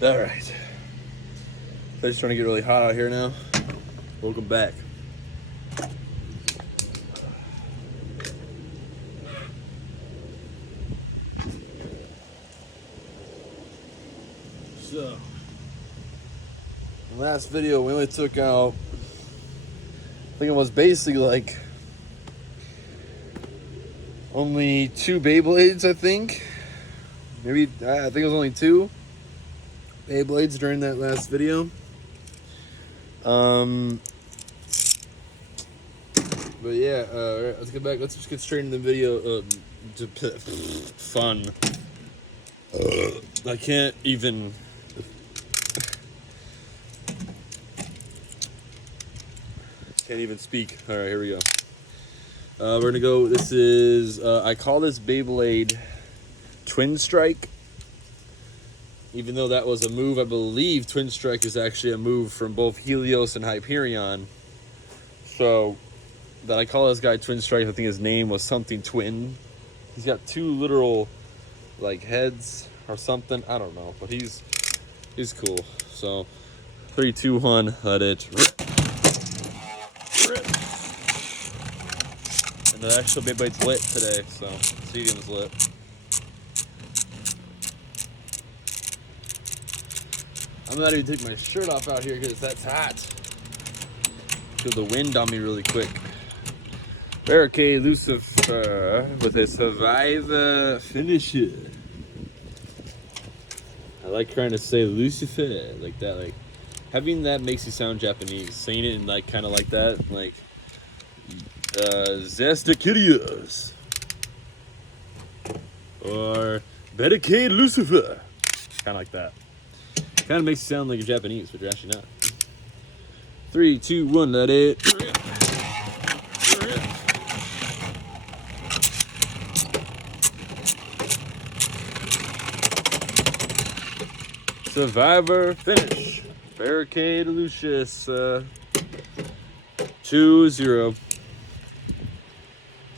All right. It's trying to get really hot out here now. Welcome back. So, last video we only took out, I think it was basically like only 2 Beyblades, I think. Maybe, I think it was only 2 Beyblades during that last video. But yeah, let's get back. Let's just get straight into the video. Fun. I can't even. Can't even speak. All right, here we go. We're gonna go. This is. I call this Beyblade Twin Strike. Even though that was a move, I believe Twin Strike is actually a move from both Helios and Hyperion. So, that I call this guy Twin Strike, I think his name was something Twin. He's got 2 literal, like, heads or something. I don't know, but he's cool. So, 3, 2, 1, let it rip. Rip. And the actual Beyblade's lit today, so Stadium's lit. I'm not even taking my shirt off out here because that's hot. Feel the wind on me really quick. Barricade Lucifer with a survivor finisher. I like trying to say Lucifer like that. Like having that makes you sound Japanese. Saying it in like kind of like that, like Zestakirios or Barricade Lucifer, kind of like that. Kind of makes you sound like you're Japanese, but you're actually not. 3, 2, 1, let it rip. Rip. Survivor finish. Barricade Lucius 2-0.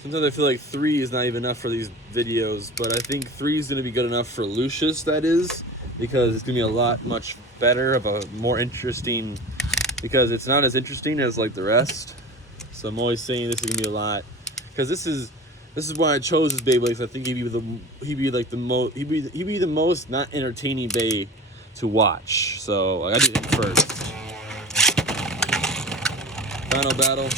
Sometimes I feel like 3 is not even enough for these videos, but I think 3 is going to be good enough for Lucius, that is. Because it's gonna be a lot much better, of a more interesting, because it's not as interesting as like the rest. So I'm always saying this is gonna be a lot, because this is why I chose this Beyblade. I think he'd be the most not entertaining Bey to watch. So I did him first. Final battle.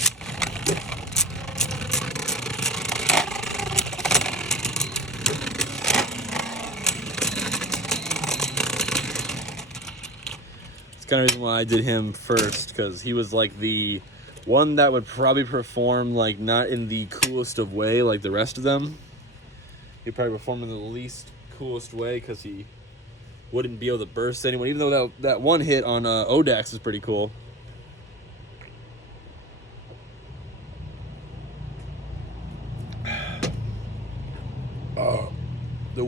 Kind of reason why I did him first, because he was like the one that would probably perform like not in the coolest of way like the rest of them. He'd probably perform in the least coolest way because he wouldn't be able to burst anyone, even though that one hit on Odax is pretty cool. The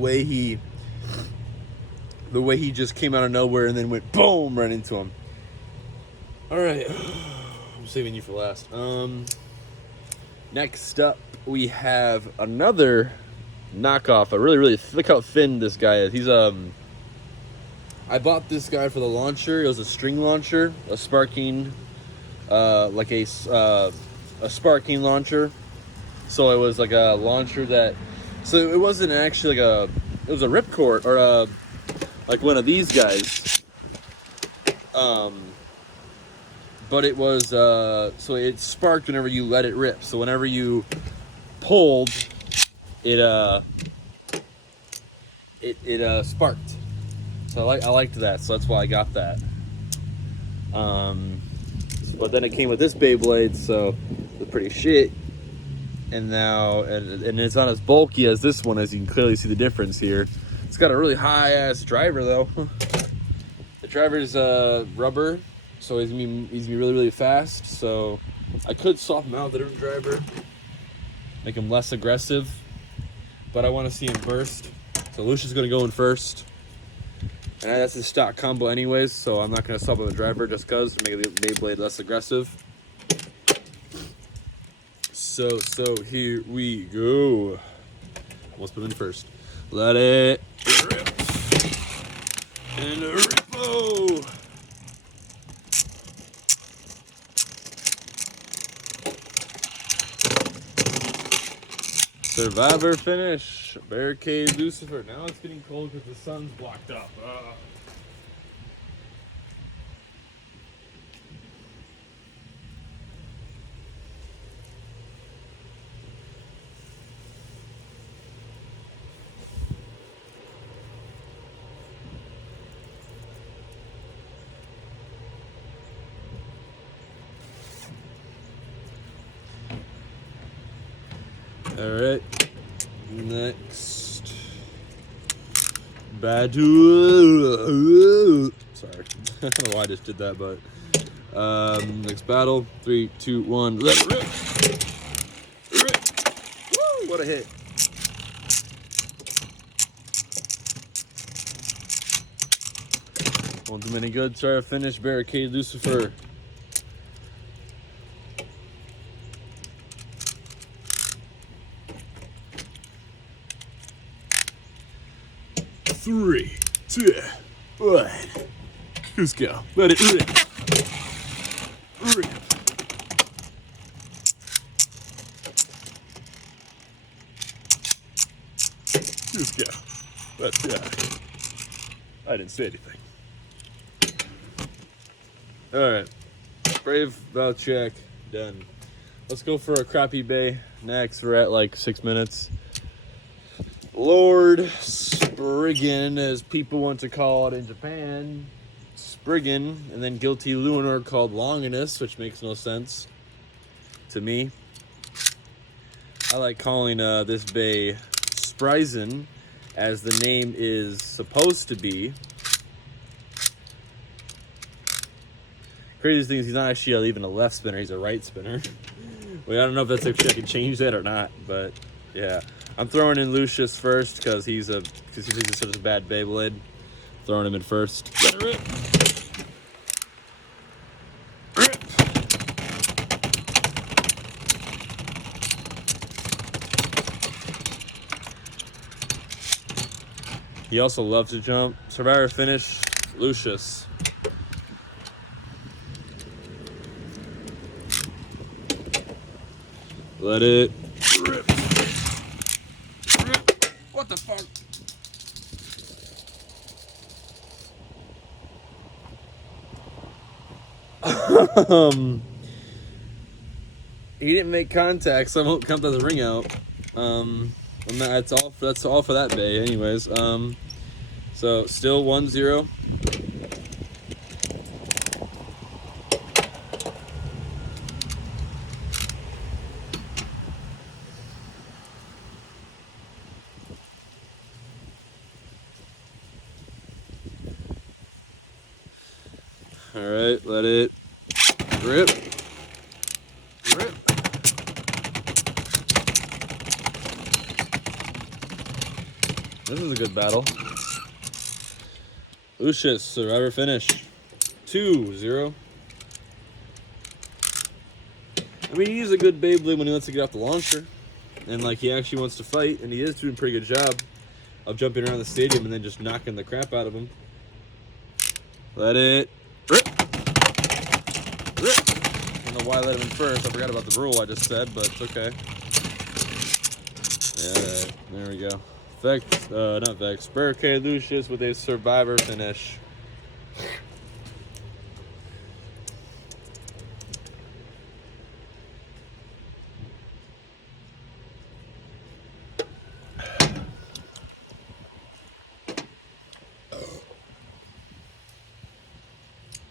way he just came out of nowhere and then went boom right into him. All right, I'm saving you for last. Next up we have another knockoff. I really look how thin this guy is. He's I bought this guy for the launcher. It was a string launcher, a sparking, like a sparking launcher. So it was like a launcher that. So it wasn't actually like it was a ripcord or a. Like one of these guys, but it was, so it sparked whenever you let it rip. So whenever you pulled, it sparked. So I liked that, so that's why I got that. But then it came with this Beyblade, so it's pretty shit. And now, and it's not as bulky as this one, as you can clearly see the difference here. It's got a really high-ass driver, though. The driver's rubber, so he's gonna be really fast. So I could swap him out with a different driver, make him less aggressive. But I want to see him burst. So Lucia's gonna go in first, and that's his stock combo anyways. So I'm not gonna swap out the driver just cause to make the Beyblade less aggressive. So here we go. Almost put him in first. Let it rip. And rip. Survivor finish. Barricade Lucifer. Now it's getting cold because the sun's blocked up. All right. Next battle. Sorry, I don't know why I just did that, but next battle. 3, 2, 1. Let it rip. Rip. Woo! What a hit! Won't do any good. Sorry, finish. Barricade Lucifer. Three, 2, 1. Let's go. Let it rip. Rip. Let's go. Let's go. I didn't say anything. Alright. Brave, Val check. Done. Let's go for a crappie bay. Next, we're at like 6 minutes. Lord Spriggan, as people want to call it in Japan, Spriggan, and then Guilty Lunar called Longinus, which makes no sense to me. I like calling this bay Sprizen, as the name is supposed to be. Craziest thing is he's not actually even a left spinner, he's a right spinner. Well, I don't know if that's actually I can change that or not, but yeah. I'm throwing in Lucius first because he thinks he's such a bad Beyblade. Throwing him in first. Rip. Rip. He also loves to jump. Survivor finish, Lucius. Let it rip. What the fuck? He didn't make contact, so I won't count the ring out. That's all for that bay, anyways. So still 1-0. All right, let it rip. Rip. This is a good battle. Lucius, Survivor finish. 2-0. I mean, he's a good Beyblade when he wants to get off the launcher. And, like, he actually wants to fight, and he is doing a pretty good job of jumping around the stadium and then just knocking the crap out of him. Let it rip. Rip. I don't know why I let him in first. I forgot about the rule I just said, but it's okay. Yeah, there we go. Not Vex. Barricade Lucius with a Survivor finish.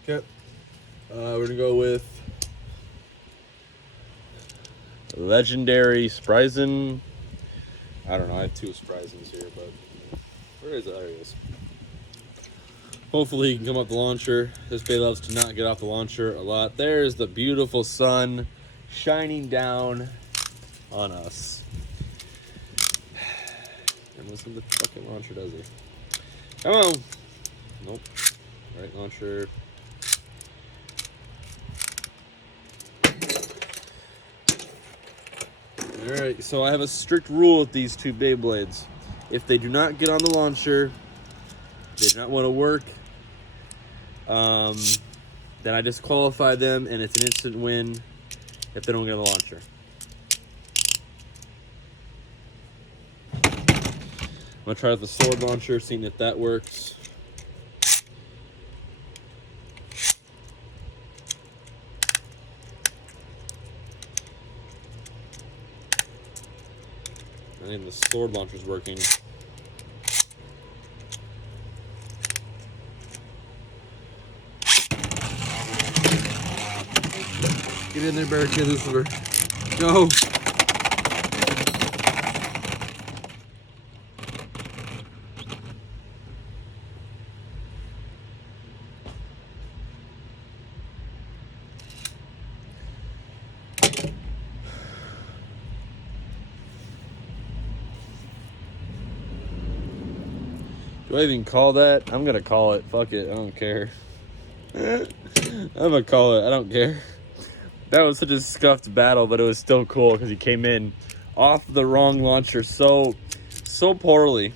Okay. We're going to go with Legendary Sprizen. I don't know. I have 2 Sprizens here, but where is it? There he is. Hopefully he can come up the launcher. This bay loves to not get off the launcher a lot. There's the beautiful sun shining down on us. And listen to the fucking launcher, does he? Come on. Nope. Right launcher. Alright, so I have a strict rule with these 2 Beyblades. If they do not get on the launcher, they do not want to work, then I disqualify them, and it's an instant win if they don't get on the launcher. I'm gonna try the sword launcher, seeing if that works. I think the sword launcher's working. Get in there, barricade, Lucifer. Go! Do I even call that? I'm gonna call it. Fuck it. I don't care. I'm gonna call it. I don't care. That was such a scuffed battle, but it was still cool because he came in off the wrong launcher so poorly.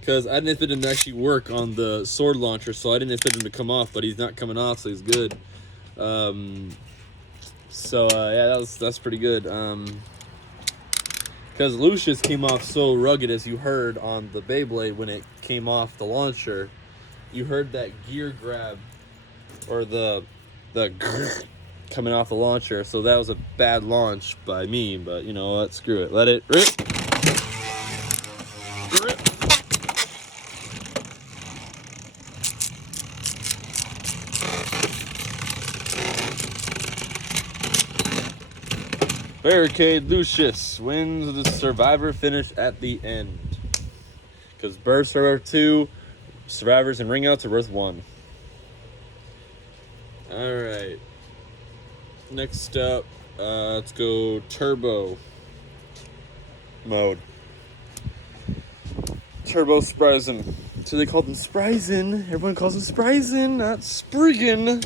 Because I didn't expect him to actually work on the sword launcher, so I didn't expect him to come off, but he's not coming off, so he's good. Yeah, that's pretty good. Because Lucius came off so rugged, as you heard on the Beyblade when it came off the launcher. You heard that gear grab, or the coming off the launcher. So that was a bad launch by me, but you know what? Screw it. Let it rip. Rip. Barricade Lucius wins the survivor finish at the end. Because Burst are 2, survivors and ring outs are worth 1. Alright. Next up, let's go turbo mode. Turbo Spryzen. So they call them Spryzen. Everyone calls them Spryzen, not Spriggan.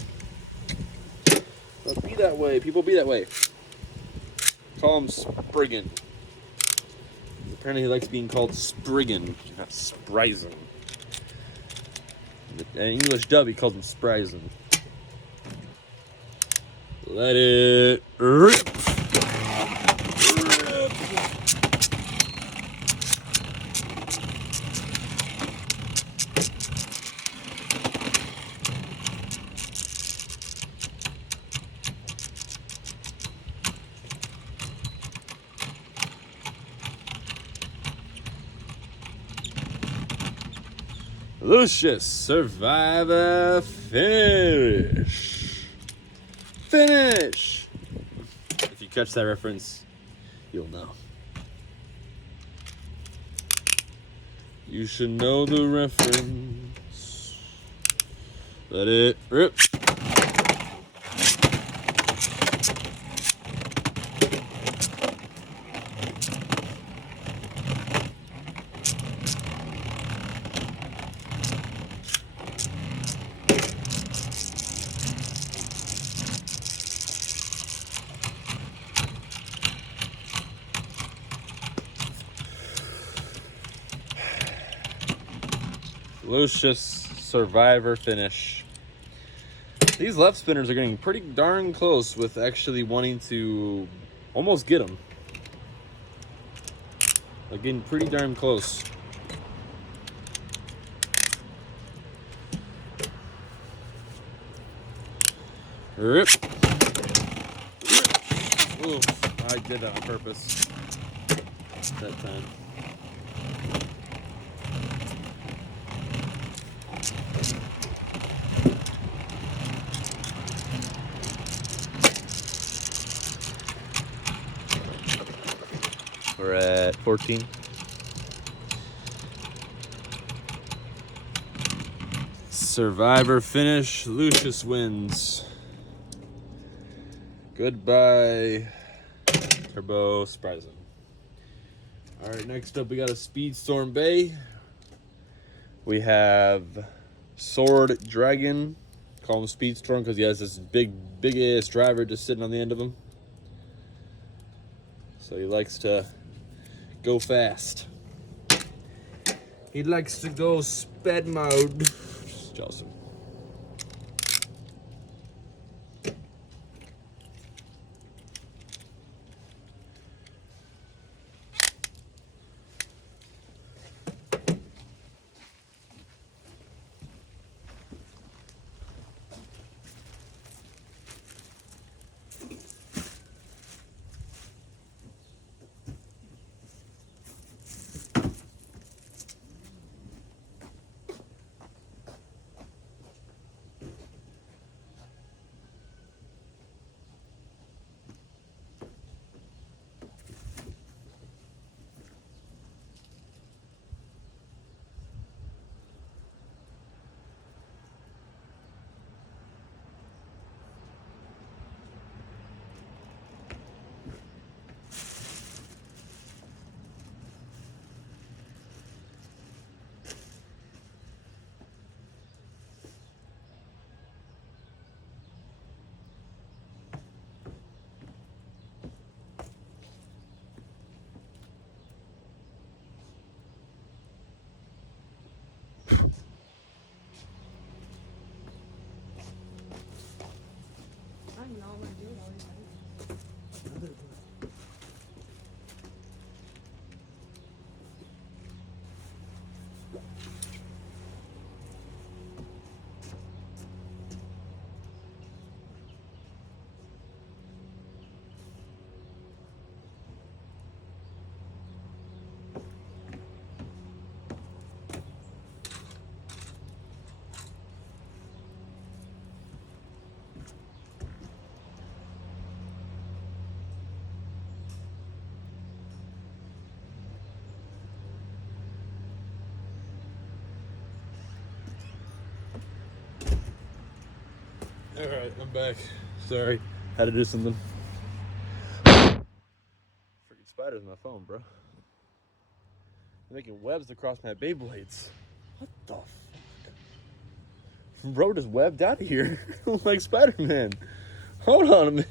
But be that way. People be that way. Call him Spriggan. Apparently he likes being called Spriggan, not Spryzen. In English dub, he calls him Spryzen. Let it rip. Rip. Lucius, survivor finish. Finish! If you catch that reference, you'll know. You should know the reference. Let it rip. Lucius survivor finish. These left spinners are getting pretty darn close with actually wanting to almost get them. They're getting pretty darn close. Rip. Rip. Oof, I did that on purpose that time. We're at 14. Survivor finish. Lucius wins. Goodbye, Turbo Spryzen. Alright, next up we got a Speedstorm Bay. We have Sword Dragon. Call him Speedstorm because he has this big ass driver just sitting on the end of him. So he likes to go fast. He likes to go sped mode. Just awesome. Alright, I'm back. Sorry. Had to do something. Freaking spiders on my phone, bro. They're making webs across my Beyblades. What the fuck? Bro just webbed out of here. Like Spider-Man. Hold on a minute.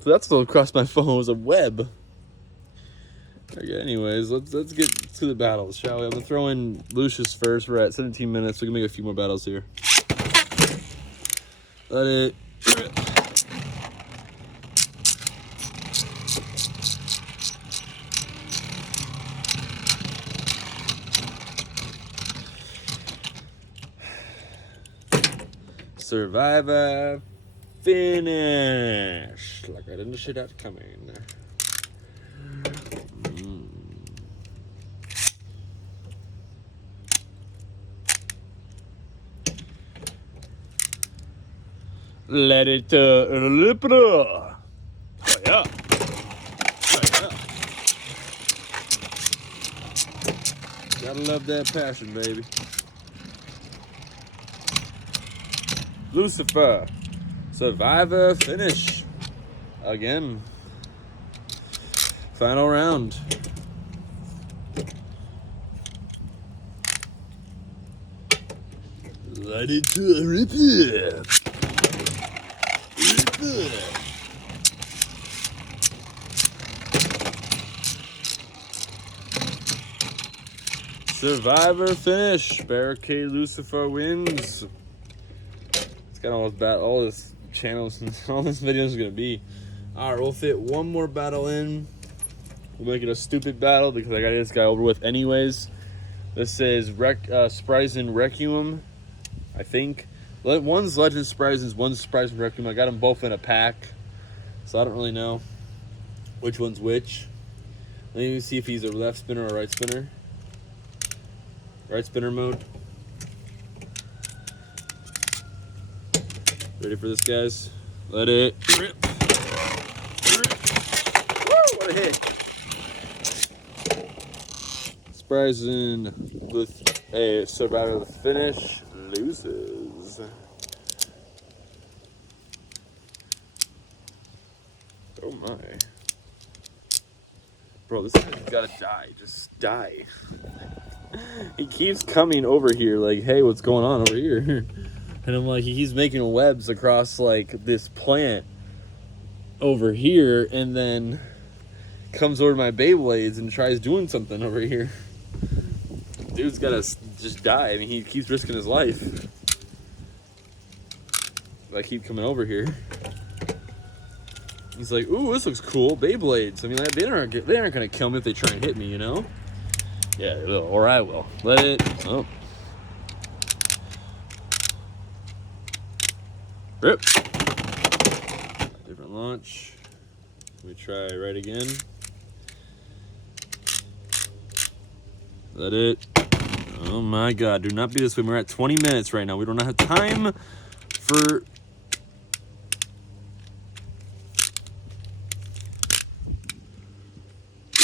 So that's what across my phone was a web. Okay, anyways, let's get to the battles, shall we? I'm gonna throw in Lucius first. We're at 17 minutes. We can make a few more battles here. Let it rip. Survivor finish. Like I didn't see that coming. Let it rip. Oh yeah. Oh yeah. Gotta love that passion, baby. Lucifer. Survivor finish. Again. Final round. Let it rip. Survivor finish. Barricade Lucifer wins. It's got all this channels and all this video is gonna be. Alright, we'll fit one more battle in. We'll make it a stupid battle because I got this guy over with anyways. This is Spryzen Requiem, I think. One's Legend Spryzen, one's Spryzen Requiem. I got them both in a pack, so I don't really know which one's which. Let me see if he's a left spinner or right spinner. Right spinner mode. Ready for this, guys? Let it rip. Woo, what a hit. Spryzen with a survivor finish loses. Oh my. Bro, this guy's gotta die. Just die. He keeps coming over here like, hey, what's going on over here? And I'm like, he's making webs across like this plant over here and then comes over to my Beyblades and tries doing something over here. Dude's gotta just die. I mean, he keeps risking his life. But I keep coming over here. He's like, ooh, this looks cool. Beyblades. I mean, they aren't gonna kill me if they try and hit me, you know? Yeah, they will, or I will. Let it. Oh. Rip. Different launch. Let me try right again. Let it. Oh my God, do not be this way. We're at 20 minutes right now. We don't have time for...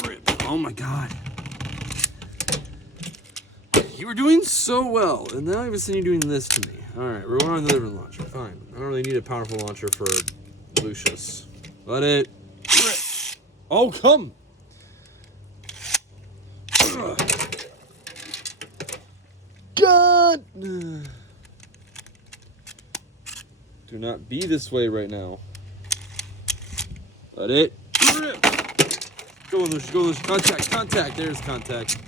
Rip. Oh my God. You were doing so well, and now all of a sudden you're doing this to me. Alright, we're on the different launcher. Fine. I don't really need a powerful launcher for Lucius. Let it rip. Oh, come! God! Do not be this way right now. Let it rip. Go, Lucius, go, Lucius. Contact, contact. There's contact.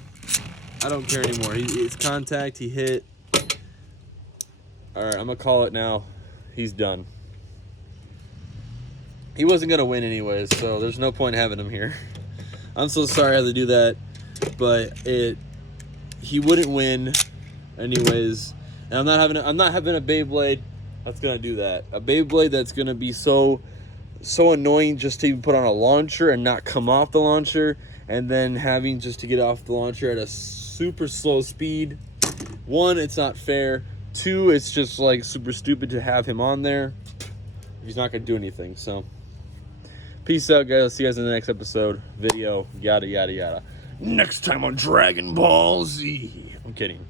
I don't care anymore. It's contact. He hit. Alright, I'm going to call it now. He's done. He wasn't going to win anyways, so there's no point having him here. I'm so sorry I had to do that, but he wouldn't win anyways. And I'm not having a Beyblade that's going to do that. A Beyblade that's going to be so annoying just to even put on a launcher and not come off the launcher, and then having just to get off the launcher at a super slow speed. One, it's not fair. Two, it's just like super stupid to have him on there. He's not going to do anything, so... Peace out, guys. I'll see you guys in the next episode, video, yada, yada, yada. Next time on Dragon Ball Z. I'm kidding.